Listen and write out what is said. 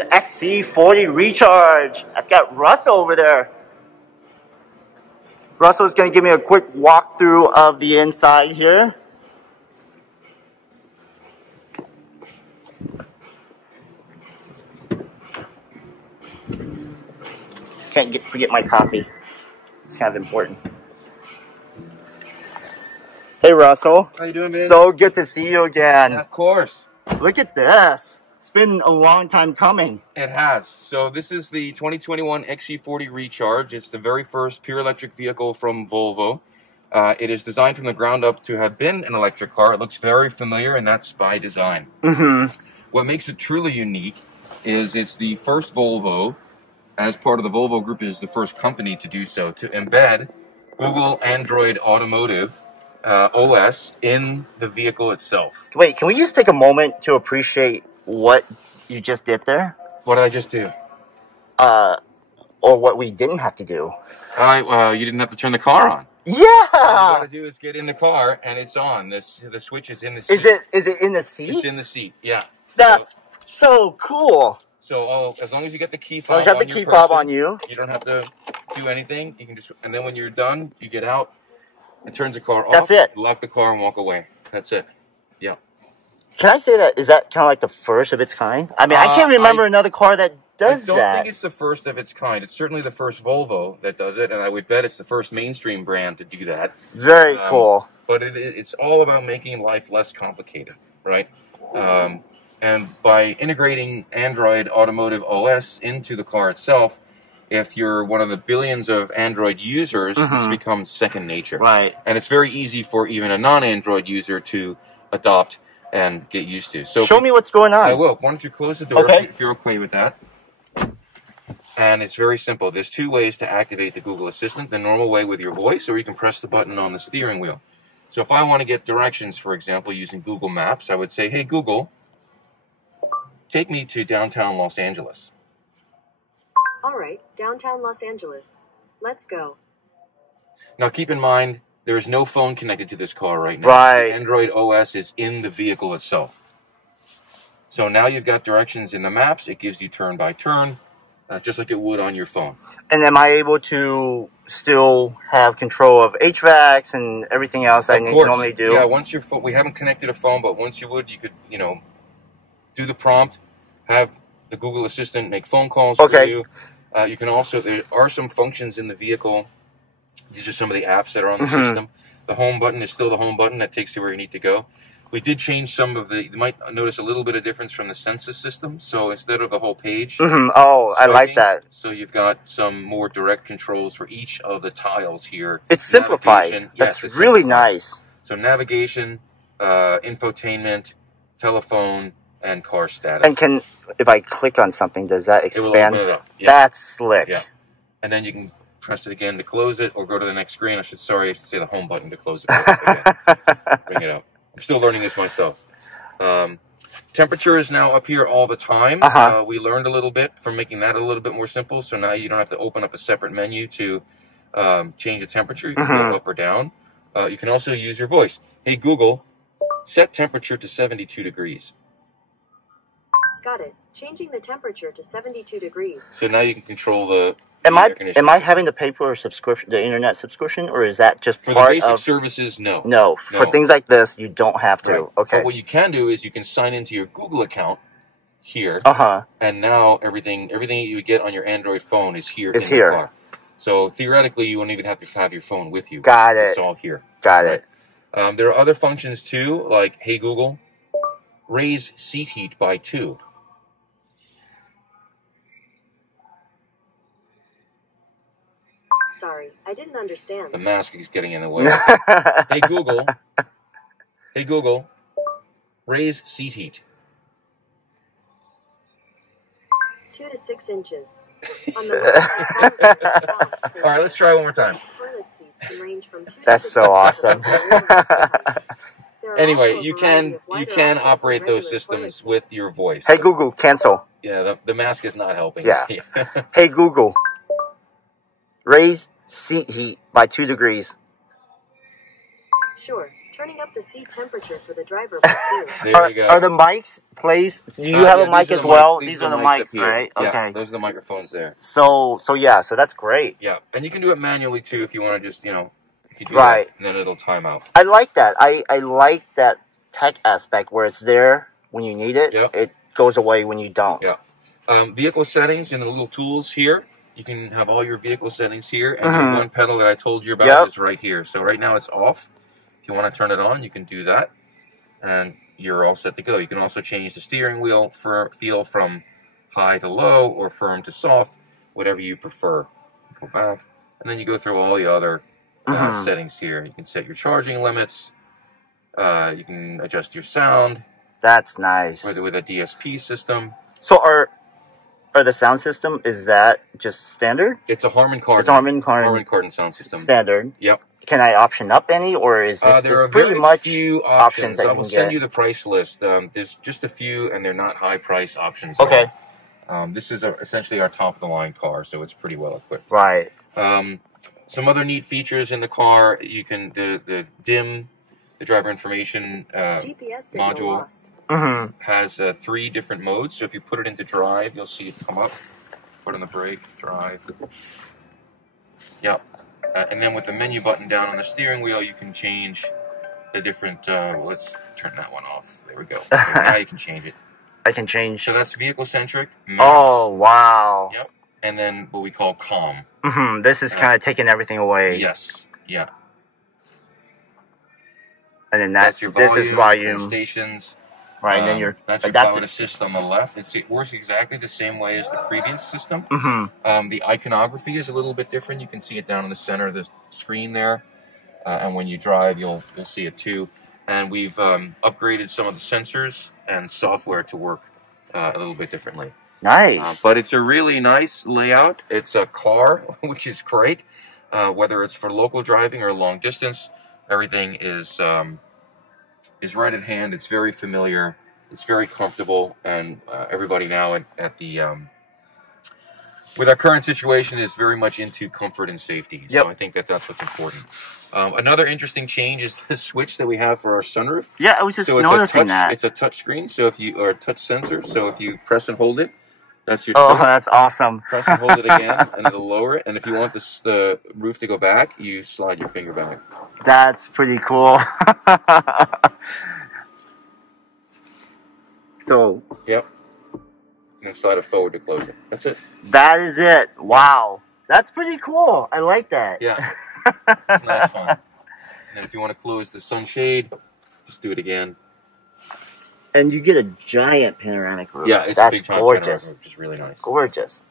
the XC40 Recharge. I've got Russell over there. Russell's going to give me a quick walkthrough of the inside here. Can't forget my coffee. It's kind of important. Hey Russell. How you doing, man? So good to see you again. Yeah, of course. Look at this. It's been a long time coming. It has. So this is the 2021 XC40 Recharge. It's the very first pure electric vehicle from Volvo. It is designed from the ground up to have been an electric car. It looks very familiar, and that's by design. What makes it truly unique is it's the first Volvo, as part of the Volvo Group, is the first company to do so, to embed Google Android Automotive OS in the vehicle itself. Wait, can we just take a moment to appreciate what you just did there? What did I just do? Or what we didn't have to do. You didn't have to turn the car on. Yeah! All you gotta do is get in the car, and it's on. The switch is in the seat. Is it in the seat? It's in the seat, yeah. That's so cool. So as long as you get the key fob on you, you don't have to do anything. You can just, and then when you're done, you get out. It turns the car off. That's it. Lock the car and walk away. That's it. Yeah. Can I say that? Is that kind of like the first of its kind? I mean, I can't remember another car that does that. I don't think it's the first of its kind. It's certainly the first Volvo that does it, and I would bet it's the first mainstream brand to do that. Very cool. But it's all about making life less complicated, right? And by integrating Android Automotive OS into the car itself, if you're one of the billions of Android users, it's become second nature. Right. And it's very easy for even a non-Android user to adopt and get used to. So show me what's going on. I will. Why don't you close the door if you're okay with that? And it's very simple. There's two ways to activate the Google Assistant. The normal way with your voice, or you can press the button on the steering wheel. So if I want to get directions, for example, using Google Maps, I would say, hey, Google, take me to downtown Los Angeles. All right, downtown Los Angeles. Let's go. Now, keep in mind, there is no phone connected to this car right now. Right. The Android OS is in the vehicle itself. So now you've got directions in the maps. It gives you turn by turn, just like it would on your phone. And am I able to still have control of HVACs and everything else I normally do? Yeah, once your phone, we haven't connected a phone, but once you would, you could, do the prompt, have the Google Assistant make phone calls for you. You can also, there are some functions in the vehicle. These are some of the apps that are on the system. The home button is still the home button that takes you where you need to go. We did change some of the, you might notice a little bit of difference from the census system. So instead of the whole page. Oh, I like that. So you've got some more direct controls for each of the tiles here. It's simplified. That's really nice. So navigation, infotainment, telephone, and car status. And if I click on something, does that expand? It will open it up. Yeah. That's slick. Yeah. And then you can press it again to close it, or go to the next screen. I should say the home button to close it. Bring it up. I'm still learning this myself. Temperature is now up here all the time. We learned a little bit from making that a little bit more simple. So now you don't have to open up a separate menu to change the temperature. You can go up or down. You can also use your voice. Hey, Google, set temperature to 72 degrees. Got it. Changing the temperature to 72 degrees. So now you can control the Am I having to pay for a subscription, the internet subscription, or is that just for part the basic of services? No. No, for things like this, you don't have to. Right. Okay. But what you can do is you can sign into your Google account here. And now everything you would get on your Android phone is here. The car. So theoretically, you won't even have to have your phone with you. Got it. It's all here. Got it. There are other functions too, like hey Google, raise seat heat by 2. Sorry, I didn't understand. The mask is getting in the way. Hey Google, raise seat heat. 2 to 6 inches. On the All right, let's try one more time. Toilet seats can range from 2 That's so awesome. Anyway, you can operate those systems with your voice. Hey Google, cancel. Yeah, the mask is not helping. Yeah. Hey Google, raise seat heat by 2 degrees. Sure. Turning up the seat temperature for the driver by 2. There you go. Are the mics placed? Do you have a mic as well? These are the mics, right? Yeah, okay. Those are the microphones there. So yeah, so that's great. Yeah, and you can do it manually too if you want to just, you know, if you do right. that, and then it'll time out. I like that. I like that tech aspect where it's there when you need it. Yep. It goes away when you don't. Yeah. Vehicle settings and the little tools here. You can have all your vehicle settings here, and the one pedal that I told you about is right here. So right now it's off. If you want to turn it on, you can do that, and you're all set to go. You can also change the steering wheel feel from high to low or firm to soft, whatever you prefer. Go back, and then you go through all the other settings here. You can set your charging limits. You can adjust your sound. That's nice. With a DSP system. So are the sound system, is that just standard? It's a Harman Kardon. It's a Harman Kardon sound system. Standard. Yep. Can I option up any, or is this there are pretty very much few options that I you will can send get? you the price list. There's just a few, and they're not high price options. Okay. This is essentially our top of the line car, so it's pretty well equipped. Right. Some other neat features in the car. You can the DIM, the driver information GPS module. Lost. Has 3 different modes. So if you put it into drive, you'll see it come up. Put on the brake, drive. Yep. And then with the menu button down on the steering wheel, you can change the different. Let's turn that one off. There we go. Now you can change it. I can change. So that's vehicle centric. Oh wow. Yep. And then what we call calm. This is kind of taking everything away. Yes. Yeah. And then that's your volume. This is volume. Stations. Right, and then your that's your pilot assist on the left. It works exactly the same way as the previous system. The iconography is a little bit different. You can see it down in the center of the screen there, and when you drive, you'll see it too. And we've upgraded some of the sensors and software to work a little bit differently. Nice. But it's a really nice layout. It's a car, which is great. Whether it's for local driving or long distance, everything is right at hand. It's very familiar. It's very comfortable, and everybody now at the with our current situation is very much into comfort and safety. So I think that's what's important. Another interesting change is the switch that we have for our sunroof. Yeah, I was just noticing that. It's a touch screen, so or a touch sensor. So if you press and hold it, that's your. Oh, that's awesome. Press and hold it again, and it'll lower it. And if you want the roof to go back, you slide your finger back. That's pretty cool. So. Yep. And then slide it forward to close it. That's it. That is it. Wow. That's pretty cool. I like that. Yeah. It's nice fun. And then if you want to close the sunshade, just do it again. And you get a giant panoramic roof. Yeah, it's that's a big giant gorgeous. panoramic roof, which is really nice. Gorgeous.